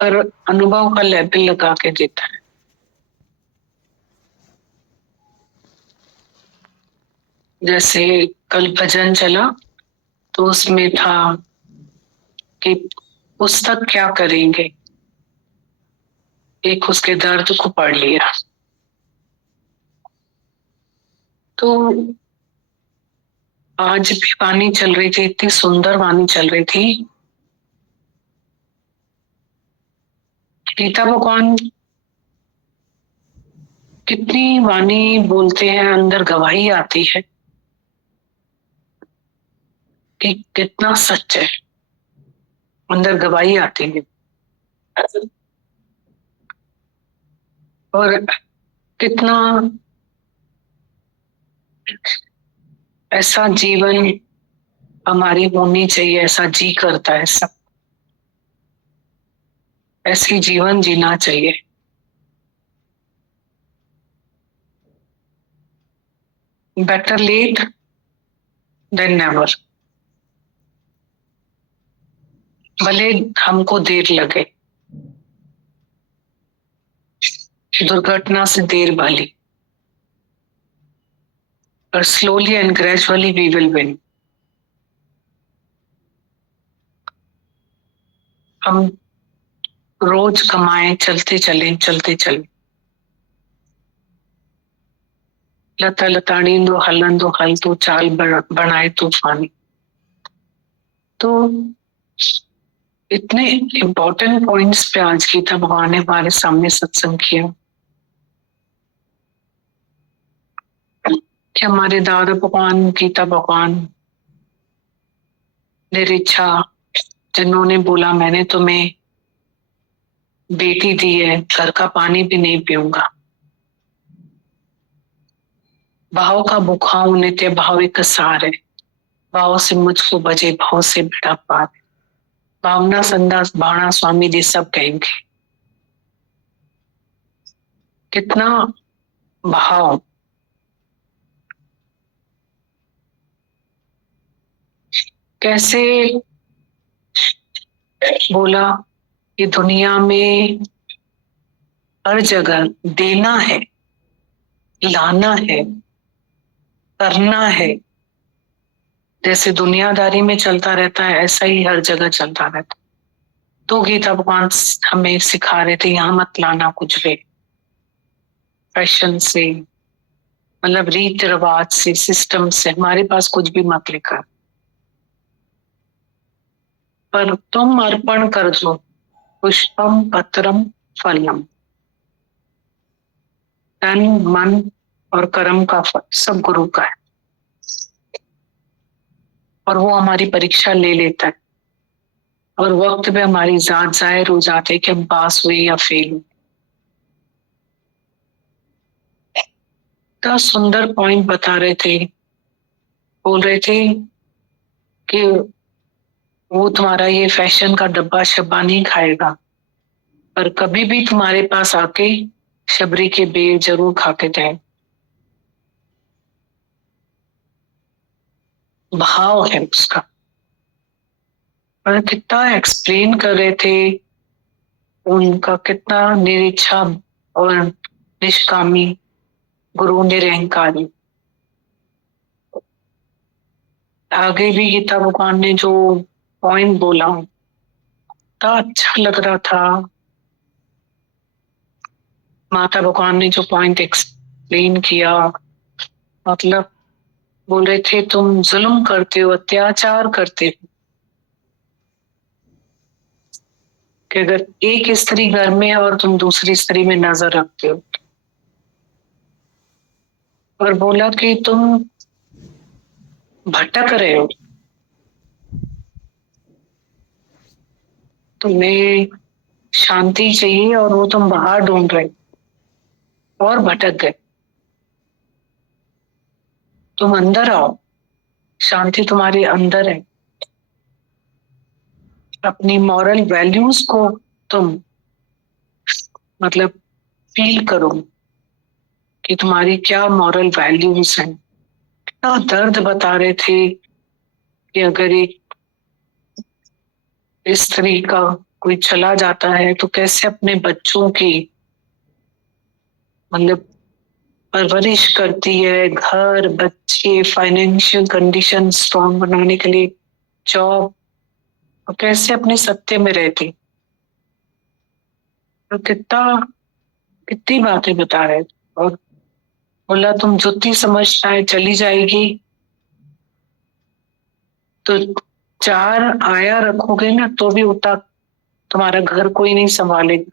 पर अनुभव का लेवल लगा के देता है। जैसे कल भजन चला तो उसमें था कि पुस्तक क्या करेंगे, एक उसके दर्द को पढ़ लिया। तो आज भी वाणी चल रही थी, इतनी सुंदर वाणी चल रही थी। गीता भगवान कितनी वाणी बोलते हैं, अंदर गवाही आती है कि कितना सच है, अंदर गवाही आती है। और कितना ऐसा जीवन हमारी होनी चाहिए, ऐसा जी करता है सब, ऐसी जीवन जीना चाहिए। Better late than never. भले हमको देर लगे, दुर्घटना से देर भली, पर slowly and gradually we will win. हम रोज कमाएं, चलते चले चलते चले। लता लताड़ींदो हलंदो हल तो चाल बनाए तूफानी। तो इतने इम्पोर्टेंट पॉइंट्स पे आज गीता भगवान ने हमारे सामने सत्संग किया कि हमारे दादा भगवान, गीता भगवान निरीच्छा, जिन्होंने बोला मैंने तुम्हें बेटी दी है, घर का पानी भी नहीं पीऊंगा, भाव का भूखा हूं, नित्य भाव एक सार है, भाव से मुझको बजे, भाव से बेटा पार। भावना संदास बाणा स्वामी जी सब कहेंगे। कितना भाव, कैसे बोला कि दुनिया में हर जगह देना है, लाना है, करना है। जैसे दुनियादारी में चलता रहता है, ऐसा ही हर जगह चलता रहता है। तो गीता भगवान हमें सिखा रहे थे, यहाँ मत लाना कुछ भी फैशन से, मतलब रीत रिवाज से, सिस्टम से, हमारे पास कुछ भी मत लेकर, पर तुम अर्पण कर दो, पुष्पम पत्रम फलम। तन मन और कर्म का फल सब गुरु का है, और वो हमारी परीक्षा ले लेता है, और वक्त पे हमारी जात जाहिर हो जाती है कि हम पास हुए या फेल हुए। तो सुंदर पॉइंट बता रहे थे, बोल रहे थे कि वो तुम्हारा ये फैशन का डब्बा शब्बा नहीं खाएगा, पर कभी भी तुम्हारे पास आके शबरी के बेर जरूर खा के जाए। भाव है उसका। और कितना एक्सप्लेन कर रहे थे, उनका कितना निरीच्छा और निष्कामी, गुरु निरहंकारी। आगे भी गीता भगवान ने जो पॉइंट बोला, इतना अच्छा लग रहा था। माता भगवान ने जो पॉइंट एक्सप्लेन किया, मतलब बोल रहे थे तुम जुल्म करते हो, अत्याचार करते हो, कि अगर एक स्त्री घर में है और तुम दूसरी स्त्री में नजर रखते हो, और बोला कि तुम भटक रहे हो, तुम्हें शांति चाहिए और वो तुम बाहर ढूंढ रहे हो और भटक गए। तुम अंदर आओ, शांति तुम्हारे अंदर है। अपनी मॉरल वैल्यूज को तुम मतलब फील करो कि तुम्हारी क्या मॉरल वैल्यूज हैं। क्या दर्द बता रहे थे कि अगर एक स्त्री का कोई चला जाता है तो कैसे अपने बच्चों की मतलब परवरिश करती है, घर, बच्चे, फाइनेंशियल कंडीशन स्ट्रॉन्ग बनाने के लिए जॉब, और कैसे अपने सत्य में रहती। तो कितनी बातें बता रहे। और बोला तुम जुत्ती समझना है चली जाएगी तो 4 आया रखोगे ना तो भी उतना तुम्हारा घर कोई नहीं संभालेगा,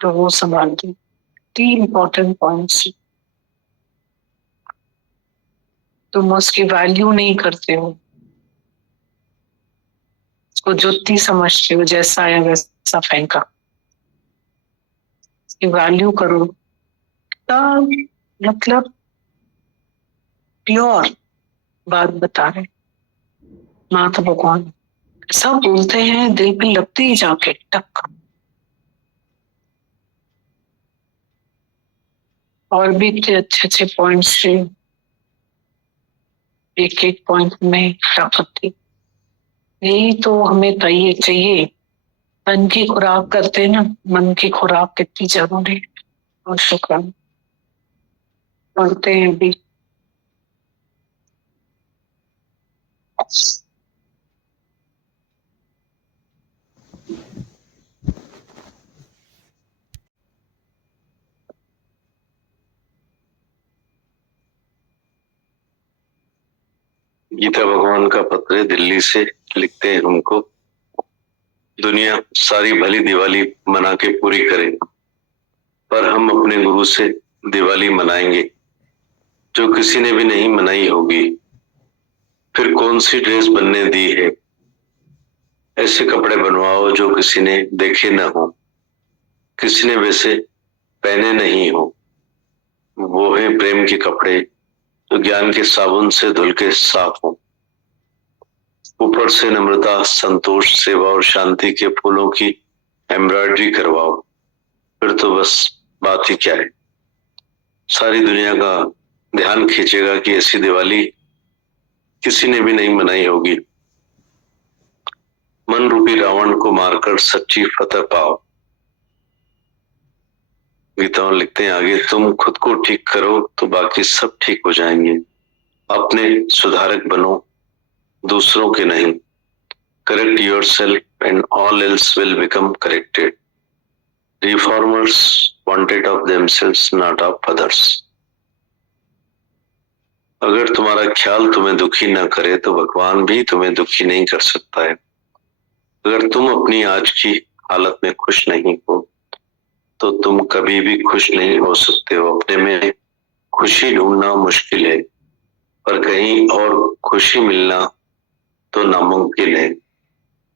तो वो संभालती। 3 इंपॉर्टेंट पॉइंट्स। तुम उसकी वैल्यू नहीं करते हो, उसको जुत्ती समझते हो, जैसा आया वैसा फेंका। उसकी वैल्यू करो तब, मतलब प्योर बात बता रहे माता भगवान। सब बोलते हैं दिल पे लगते ही जाके टक। और भी इतने अच्छे अच्छे पॉइंट्स थे, एक एक पॉइंट में ताकत थी। यही तो हमें चाहिए। मन की खुराक करते ना, मन की खुराक कितनी जरूरी है। और शुक्र पढ़ते हैं भी। गीता भगवान का पत्र है, दिल्ली से लिखते हैं हमको। दुनिया सारी भली दिवाली मना के पूरी करे, पर हम अपने गुरु से दिवाली मनाएंगे जो किसी ने भी नहीं मनाई होगी। फिर कौन सी ड्रेस बनने दी है, ऐसे कपड़े बनवाओ जो किसी ने देखे न हो, किसी ने वैसे पहने नहीं हो। वो है प्रेम के कपड़े जो ज्ञान के साबुन से धुल के साफ हो। ऊपर से नम्रता, संतोष, सेवा और शांति के फूलों की एम्ब्रॉयडरी करवाओ, फिर तो बस बात ही क्या है। सारी दुनिया का ध्यान खींचेगा कि ऐसी दिवाली किसी ने भी नहीं मनाई होगी। मन रूपी रावण को मारकर सच्ची फतह पाओ। गीता में लिखते हैं आगे, तुम खुद को ठीक करो तो बाकी सब ठीक हो जाएंगे। अपने सुधारक बनो, दूसरों के नहीं। Correct yourself and all else will become corrected. Reformers wanted of themselves, not of others. अगर तुम्हारा ख्याल तुम्हें दुखी न करे तो भगवान भी तुम्हें दुखी नहीं कर सकता है। अगर तुम अपनी आज की हालत में खुश नहीं हो तो तुम कभी भी खुश नहीं हो सकते हो। अपने में खुशी ढूंढना मुश्किल है, पर कहीं और खुशी मिलना तो नामुमकिन है।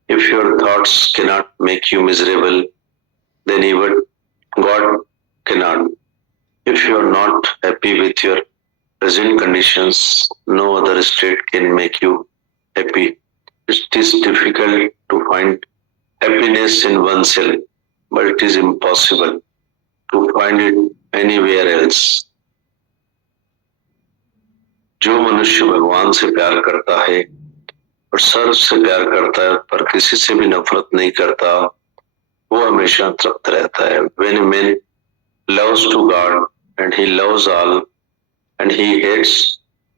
If your thoughts cannot make you miserable, then even God cannot. If you are not happy with your present conditions, no other state can make you happy. It is difficult to find happiness in oneself, but it is impossible to find it anywhere else. जो मनुष्य भगवान से प्यार करता है और सर्व से प्यार करता है पर किसी से भी नफरत नहीं करता, वो हमेशा तृप्त रहता है। When a man loves to God and he loves all and he hates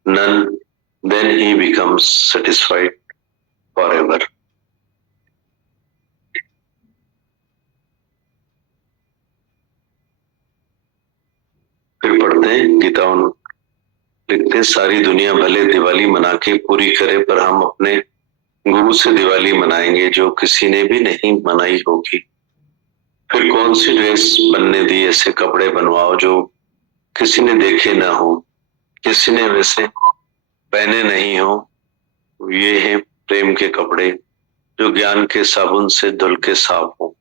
none, then he becomes satisfied forever. फिर पढ़ते हैं गीता लिखते, सारी दुनिया भले दिवाली मना के पूरी करे, पर हम अपने गुरु से दिवाली मनाएंगे जो किसी ने भी नहीं मनाई होगी। फिर कौन सी ड्रेस बनने दी, ऐसे कपड़े बनवाओ जो किसी ने देखे ना हो, किसी ने वैसे पहने नहीं हो। ये है प्रेम के कपड़े जो ज्ञान के साबुन से धुल के साफ हो।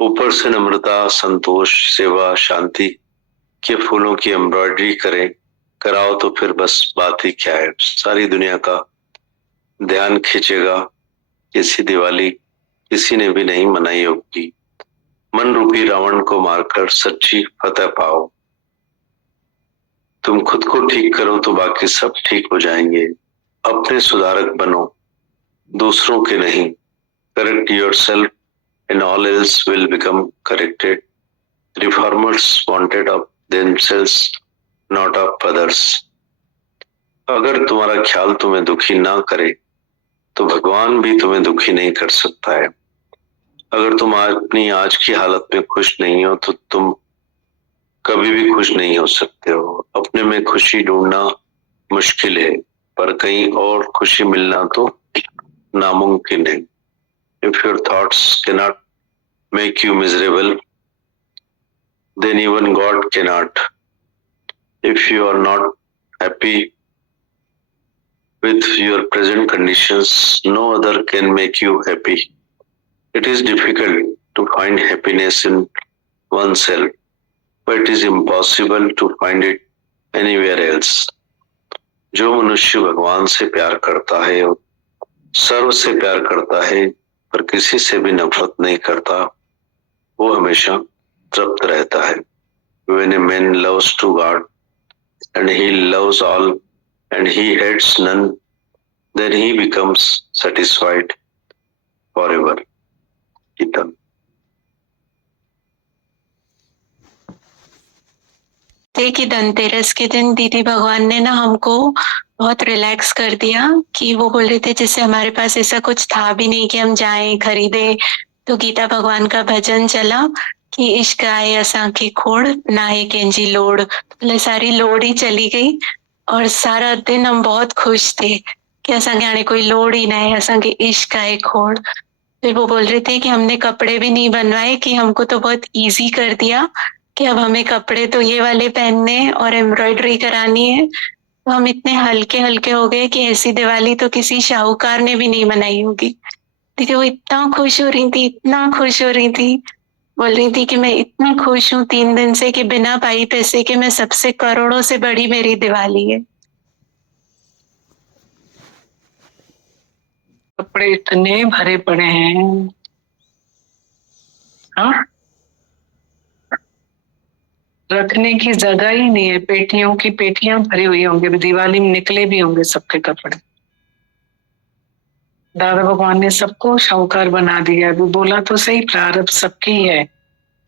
ऊपर से नम्रता, संतोष, सेवा, शांति के फूलों की एम्ब्रॉयडरी कराओ तो फिर बस बात ही क्या है। सारी दुनिया का ध्यान खींचेगा, ऐसी दिवाली किसी ने भी नहीं मनाई होगी। मन रूपी रावण को मारकर सच्ची फतह पाओ। तुम खुद को ठीक करो तो बाकी सब ठीक हो जाएंगे। अपने सुधारक बनो, दूसरों के नहीं। Correct yourself and all else will become corrected. Reformers wanted of themselves, not of others. अगर तुम्हारा ख्याल तुम्हें दुखी ना करे तो भगवान भी तुम्हें दुखी नहीं कर सकता है। अगर तुम अपनी आज की हालत में खुश नहीं हो तो तुम कभी भी खुश नहीं हो सकते हो। अपने में खुशी ढूंढना मुश्किल है, पर कहीं और खुशी मिलना तो नामुमकिन है। If your thoughts cannot make you miserable, then even God cannot. If you are not happy with your present conditions, no other can make you happy. It is difficult to find happiness in oneself, but it is impossible to find it anywhere else. जो मनुष्य भगवान से प्यार करता है और सर्व से प्यार करता है पर किसी से भी नफरत नहीं करता, वो हमेशा तृप्त रहता है। When a man loves to God and he loves all and he hates none, then he becomes satisfied forever. Gita. कि धनतेरस के दिन दीदी भगवान ने ना हमको बहुत रिलैक्स कर दिया कि वो बोल रहे थे जैसे हमारे पास ऐसा कुछ था भी नहीं कि हम जाएं खरीदे, तो गीता भगवान का भजन चला कि इश्क आए असां की खोड़ ना है केंजी लोड़, तो सारी लोड़ ही चली गई और सारा दिन हम बहुत खुश थे कि असां के आने कोई लोड़ ही ना है, असां के इश्क आए खोड़। फिर वो बोल रहे थे कि हमने कपड़े भी नहीं बनवाए कि हमको तो बहुत इजी कर दिया कि अब हमें कपड़े तो ये वाले पहनने और एम्ब्रॉयडरी करानी है। तो हम इतने हल्के हल्के हो गए कि ऐसी दिवाली तो किसी शाहूकार ने भी नहीं मनाई होगी। देखिए वो इतना खुश हो रही थी, इतना खुश हो रही थी, बोल रही थी कि मैं इतनी खुश हूँ 3 दिन से कि बिना पाई पैसे के मैं सबसे करोड़ों से बड़ी मेरी दिवाली है। कपड़े इतने भरे पड़े हैं, हाँ, रखने की जगह ही नहीं है। पेटियों की पेटियां भरी हुई होंगी, दिवाली में निकले भी होंगे सबके कपड़े। दादा भगवान ने सबको शाहूकार बना दिया। अभी बोला तो सही, प्रारब्ध सबकी है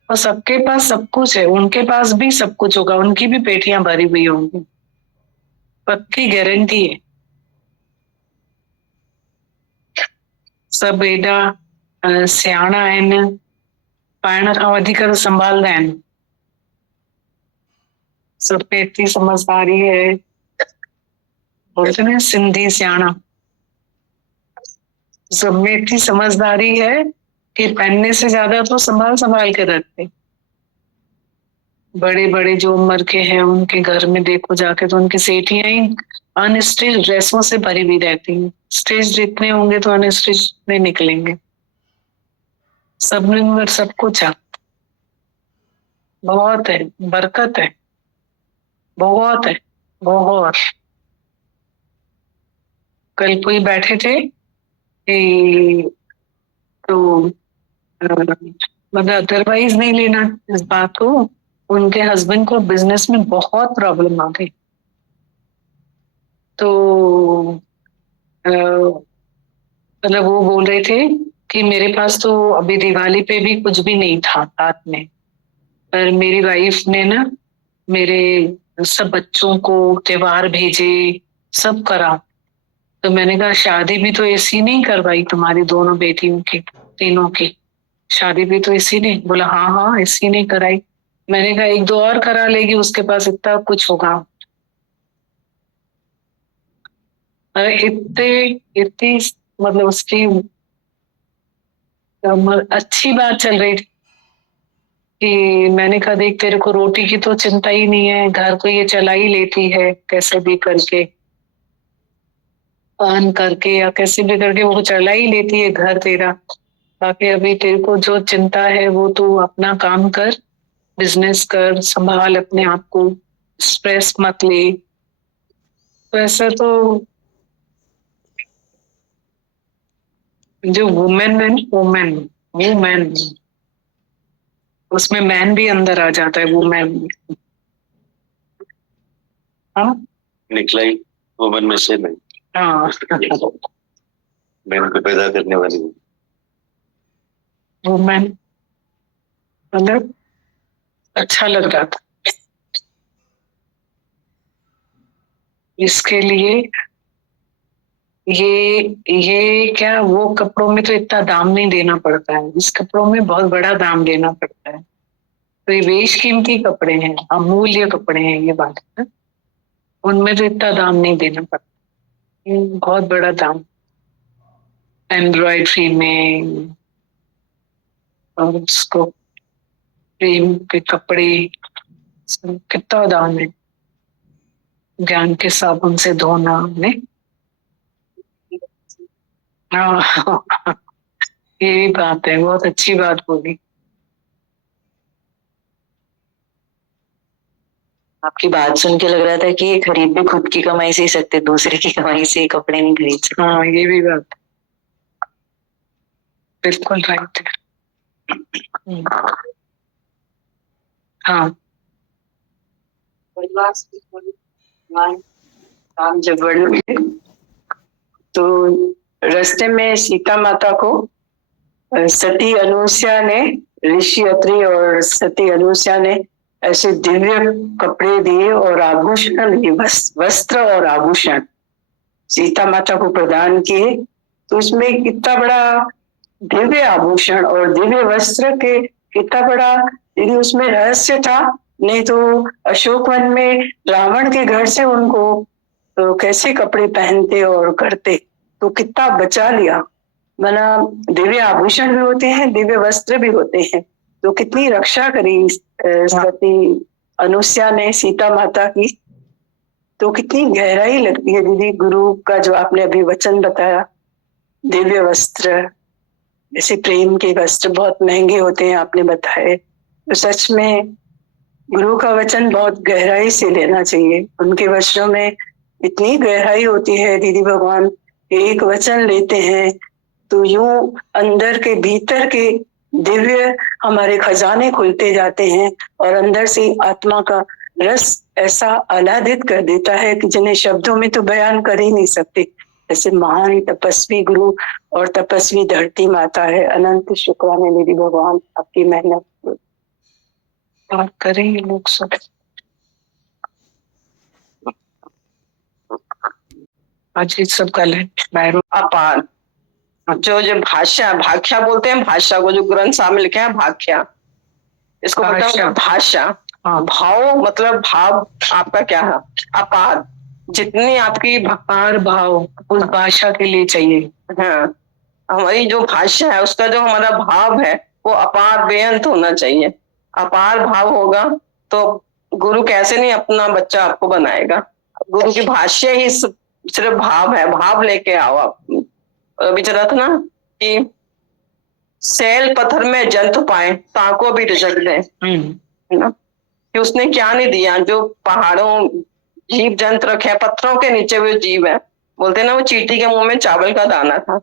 और सबके पास सब कुछ है, उनके पास भी सब कुछ होगा, उनकी भी पेटियां भरी हुई होंगी, पक्की गारंटी है। सब एॾा सियाणा आहिनि, पाइण खां वधीक तो संभालंदा आहिनि। सब पे इतनी समझदारी है, बोलते ना सिंधी सियाणा, सब में इतनी समझदारी है कि पहनने से ज्यादा तो संभाल संभाल के रखते। बड़े बड़े जो उम्र के हैं उनके घर में देखो जाके तो उनकी सेठियां ही अनस्टिच ड्रेसों से भरी हुई रहती हैं। स्टिच जितने होंगे तो अनस्टिच नहीं निकलेंगे। सब में सब कुछ है, बहुत है, बरकत है, बहुत है, बहुत। कल कोई बैठे थे तो मतलब अदरवाइज नहीं लेना इस बात को, उनके हस्बैंड को बिजनेस में बहुत प्रॉब्लम आ गई। तो मतलब वो बोल रहे थे कि मेरे पास तो अभी दिवाली पे भी कुछ भी नहीं था साथ में, पर मेरी वाइफ ने ना मेरे सब बच्चों को त्योहार भेजे, सब करा। तो मैंने कहा शादी भी तो ऐसी नहीं करवाई तुम्हारी दोनों बेटियों की, तीनों की शादी भी तो इसी ने। बोला हाँ हाँ इसी ने कराई। मैंने कहा 1-2 और करा लेगी, उसके पास इतना कुछ होगा। इतने इतनी मतलब उसकी अच्छी बात चल रही थी कि मैंने कहा देख तेरे को रोटी की तो चिंता ही नहीं है, घर को ये चला ही लेती है कैसे भी करके, अर्न करके या कैसे भी करके वो चला ही लेती है घर तेरा। बाकी अभी तेरे को जो चिंता है वो तू अपना काम कर, बिजनेस कर, संभाल अपने आप को, स्ट्रेस मत ले। तो ऐसा तो जो वुमेन है, वुमेन वुमेन उसमें मैन भी अंदर आ जाता है, वुमेन। हाँ निकला ही वुमेन में से नहीं, हाँ मैन को पैदा करने वाली। वो मैं मतलब अच्छा लग रहा था। इसके लिए ये क्या, वो कपड़ों में तो इतना दाम नहीं देना पड़ता है, इस कपड़ों में बहुत बड़ा दाम देना पड़ता है। तो ये बेशकीमती कपड़े हैं, अमूल्य कपड़े हैं, ये बात है। उनमें तो इतना दाम नहीं देना पड़ता, ये बहुत बड़ा दाम एम्ब्रॉयडरी में, और उसको प्रेम के कपड़े, कितना दाम है। ज्ञान के साबुन से धोना ने, हाँ ये भी बात है, बहुत अच्छी बात बोली। आपकी बात सुन के लग रहा था कि ये खरीद भी खुद की कमाई से ही सकते, दूसरे की कमाई से कपड़े नहीं खरीद सकते। हाँ ये भी बात बिल्कुल राइट है। हाँ राम जब वन में, तो रास्ते में सीता माता को सती अनुसुईया ने, ऋषि अत्रि और सती अनुसुईया ने ऐसे दिव्य कपड़े दिए और आभूषण दिए, वस्त्र और आभूषण सीता माता को प्रदान किए। तो उसमें कितना बड़ा दिव्य आभूषण और दिव्य वस्त्र के कितना बड़ा यदि उसमें रहस्य था। नहीं तो अशोक वन में रावण के घर से उनको तो कैसे कपड़े पहनते और करते, तो कितना बचा लिया। मना दिव्य आभूषण भी होते हैं, दिव्य वस्त्र भी होते हैं, तो कितनी रक्षा करी सती अनुसुईया ने सीता माता की। तो कितनी गहराई लगती है दीदी गुरु का जो आपने अभी वचन बताया, दिव्य वस्त्र, जैसे प्रेम के वस्त्र बहुत महंगे होते हैं आपने बताए। तो सच में गुरु का वचन बहुत गहराई से लेना चाहिए, उनके वचनों में इतनी गहराई होती है दीदी। भगवान एक वचन लेते हैं तो यूं अंदर के भीतर के दिव्य हमारे खजाने खुलते जाते हैं और अंदर से आत्मा का रस ऐसा आह्लादित कर देता है कि जिन्हें शब्दों में तो बयान कर ही नहीं सकते। ऐसे महान तपस्वी गुरु और तपस्वी धरती माता है। अनंत शुक्राने दीदी भगवान, आपकी मेहनत और करेंगे लोग सब। आज ये सब कल है बैरो अपार जो भाष्या भाख्या बोलते हैं, भाषा को जो ग्रंथ साहब में लिखे हैं भाख्या, इसको बोलते हैं भाषा। हाँ, भाव मतलब भाव आपका क्या है, अपार, जितनी आपकी अपार भाव उस भाषा के लिए चाहिए। हाँ, हमारी जो भाषा है उसका जो हमारा भाव है वो अपार बेअंत होना चाहिए। अपार भाव होगा तो गुरु कैसे नहीं अपना बच्चा आपको बनाएगा। गुरु की भाष्य ही सिर्फ भाव है, भाव लेके आओ आप। अभी चला था ना कि सैल पत्थर में जंतु पाए ताको भी रिजक दे, है ना, कि उसने क्या नहीं दिया। जो पहाड़ों जीव जंतु रखे हैं, पत्थरों के नीचे हुए जीव है, बोलते हैं ना वो चींटी के मुंह में चावल का दाना था,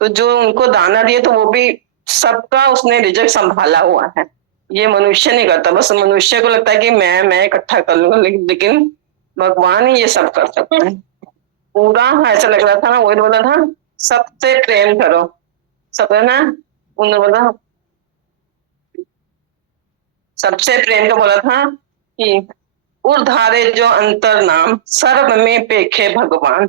तो जो उनको दाना दिए तो वो भी सबका उसने रिजक संभाला हुआ है। ये मनुष्य नहीं करता, बस मनुष्य को लगता है कि मैं इकट्ठा कर लूंगा, लेकिन भगवान ही ये सब कर सकते हैं। पूरा ऐसा लग रहा था ना, वही बोला था सबसे प्रेम करो, सब है ना, उन्होंने बोला सबसे प्रेम का बोला था कि उर्धारे जो अंतर नाम सर्व में पेखे भगवान।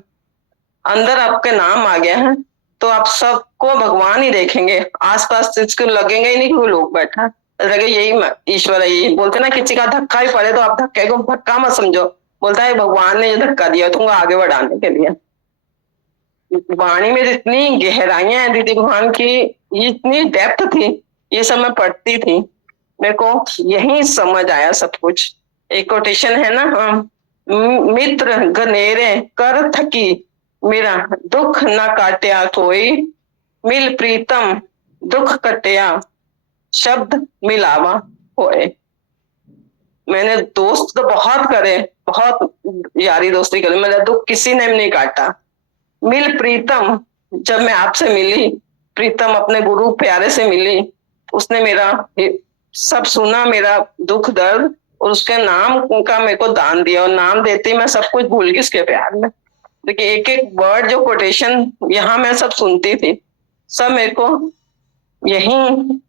अंदर आपके नाम आ गया है तो आप सबको भगवान ही देखेंगे, आसपास इसको लगेंगे ही नहीं कि वो लोग बैठा लगे यही ईश्वर है। यही बोलते ना किसी का धक्का ही पड़े तो आप धक्के को धक्का मत समझो, बोलता है भगवान ने ये धक्का दिया तुमको आगे बढ़ाने के लिए। वाणी में जितनी गहराइयां हैं दीदी भगवान की, ये इतनी डेप्थ थी, ये सब मैं पढ़ती थी, मेरे को यही समझ आया सब कुछ। एक कोटेशन है ना, मित्र गनेरे कर थकी मेरा दुख न काट्या कोई, मिल प्रीतम दुख कट्या शब्द मिलावा होए। मैंने दोस्त तो बहुत करे, बहुत यारी दोस्ती करे, मेरा दुख किसी ने नहीं काटा। मिल प्रीतम, जब मैं आपसे मिली, प्रीतम अपने गुरु प्यारे से मिली, उसने मेरा सब सुना, मेरा दुख दर्द, और उसके नाम का मेरे को दान दिया, और नाम देते ही मैं सब कुछ भूल गई उसके प्यार में। देखिए एक एक वर्ड जो कोटेशन यहाँ मैं सब सुनती थी, सब मेरे को यही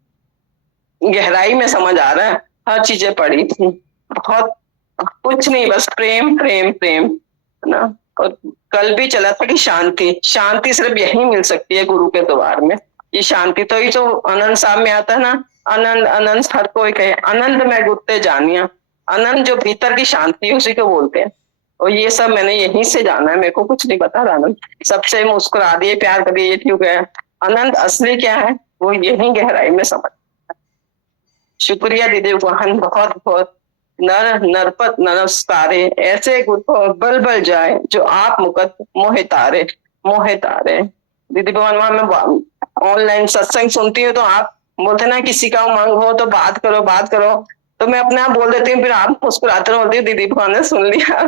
गहराई में समझ आ रहा है। हर चीजें पड़ी थी, बहुत कुछ नहीं, बस प्रेम प्रेम प्रेम, है ना। और कल भी चला था कि शांति, शांति सिर्फ यही मिल सकती है गुरु के द्वार में। ये शांति तो ही तो आनंद साहब में आता है ना, आनंद आनंद हर कोई कहे आनंद में गुत्ते जानिया। आनंद जो भीतर की शांति है उसी को बोलते हैं। और ये सब मैंने यहीं से जाना है, मेरे को कुछ नहीं पता। आनंद सबसे मुस्कुरा दिए, प्यार कर दिए, ये ठीक है। आनंद असली क्या है वो यही गहराई में समझ। शुक्रिया दीदी बहन, बहुत बहुत नर नरपत नमस्कारे, ऐसे गुरु बल बल जाए जो आप मुकत मोहे तारे मोहे तारे। दीदी भगवान, वहां मैं ऑनलाइन सत्संग सुनती हूँ तो आप बोलते ना किसी का उमंग हो तो बात करो, तो मैं अपने आप बोल देती हूँ, फिर आप मुस्कुराते रहो, बोलती हूँ दीदी भगवान ने सुन लिया।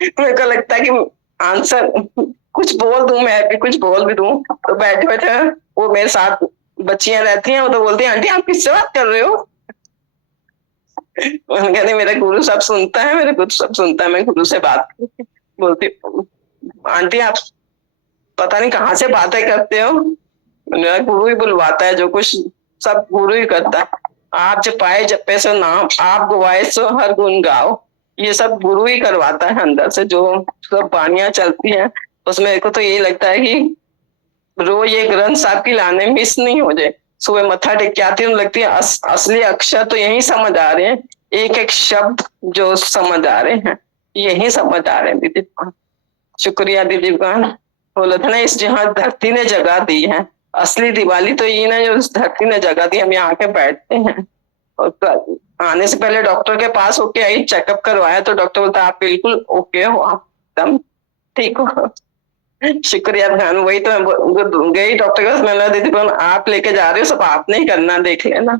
मेरे को लगता है कि आंसर कुछ बोल दूं, मैं भी कुछ बोल भी दूं, तो बैठे बैठे वो मेरे साथ बच्चियां रहती हैं, वो तो बोलती हैं आंटी आप किससे बात कर रहे हो। कहते मेरा गुरु सब सुनता है, मेरे गुरु सब सुनता है, मैं गुरु से बात बोलती आंटी आप पता नहीं कहाँ से बातें करते हो, मेरा गुरु ही बुलवाता है, जो कुछ सब गुरु ही करता है। आप जब पाए जपे सो नाम, आप गवाए सो हर गुण गाओ, ये सब गुरु ही करवाता है अंदर से। जो सब वाणियां चलती हैं उसमें मेरे को तो यही लगता है कि रोज ये ग्रंथ साहब की लाने मिस नहीं हो जाए। सुबह मत्था टेक के आती हूँ, लगती है असली अक्षर तो यही समझ आ रहे हैं, एक एक शब्द जो समझ आ रहे हैं यही समझ आ रहे हैं। दीदी शुक्रिया दीदी बहन। बोला था ना इस जहाँ धरती ने जगह दी है, असली दिवाली तो ये ना जो उस धरती ने जगह दी, हम यहाँ आके बैठते हैं। और आने से पहले डॉक्टर के पास होके आई, चेकअप करवाया तो डॉक्टर बोलता आप बिल्कुल ओके हो, आप एकदम ठीक हो। शुक्रिया बहन। वही तो मैं गई डॉक्टर के पास, मैंने दीदी बहन आप लेके जा रहे हो, सब आपने ही करना, देख लेना।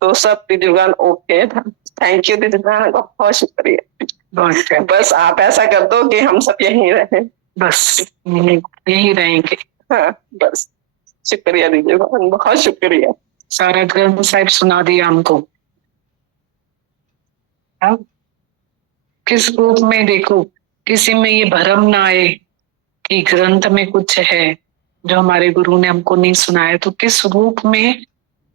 तो सब दीदी बहन ओके था। थैंक यू दीदी बहन, बहुत शुक्रिया। बस आप ऐसा कर दो कि हम सब यहीं रहे, बस यहीं रहेंगे। हाँ बस शुक्रिया दीदी बहन, बहुत शुक्रिया। सारा ग्रंथ साहिब सुना दिया हमको। हाँ? किस रूप में देखो, किसी में ये भ्रम ना आए कि ग्रंथ में कुछ है जो हमारे गुरु ने हमको नहीं सुनाया। तो किस रूप में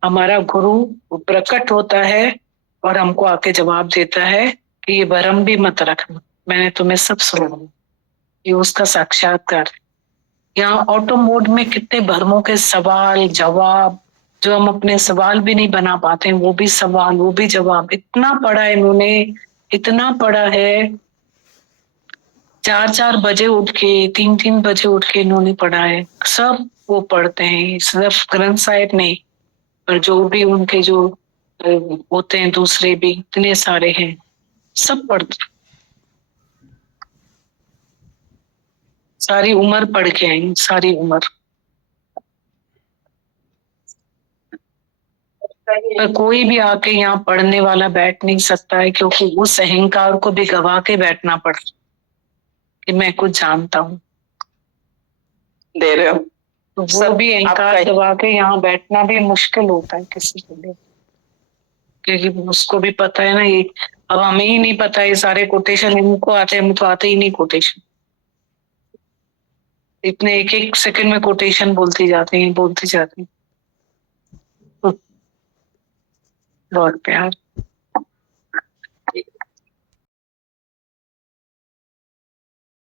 हमारा गुरु प्रकट होता है और हमको आके जवाब देता है कि ये भ्रम भी मत रखना, मैंने तुम्हें सब सुना। ये उसका साक्षात्कार। यहाँ ऑटो मोड में कितने भ्रमों के सवाल जवाब, जो हम अपने सवाल भी नहीं बना पाते हैं, वो भी सवाल वो भी जवाब। इतना पढ़ा है इन्होंने, इतना पढ़ा है। 4-4 बजे उठ के 3-3 बजे उठ के इन्होंने पढ़ा है। सब वो पढ़ते हैं, सिर्फ ग्रंथ साहिब नहीं, पर जो भी उनके जो होते हैं दूसरे भी इतने सारे हैं, सब पढ़ते। सारी उम्र पढ़ के आई, सारी उम्र। पर कोई भी आके यहाँ पढ़ने वाला बैठ नहीं सकता है, क्योंकि उस अहंकार को भी गवा के बैठना पड़ता कि मैं कुछ जानता हूँ। दे रहे हो तो वो भी अहंकार दबा के यहाँ बैठना भी मुश्किल होता है किसी के लिए, क्योंकि उसको भी पता है ना ये, अब हमें ही नहीं पता ये सारे कोटेशन इनको आते हैं, हमको आते ही नहीं कोटेशन। इतने एक एक सेकंड में कोटेशन बोलती जाती हैं। बहुत प्यार।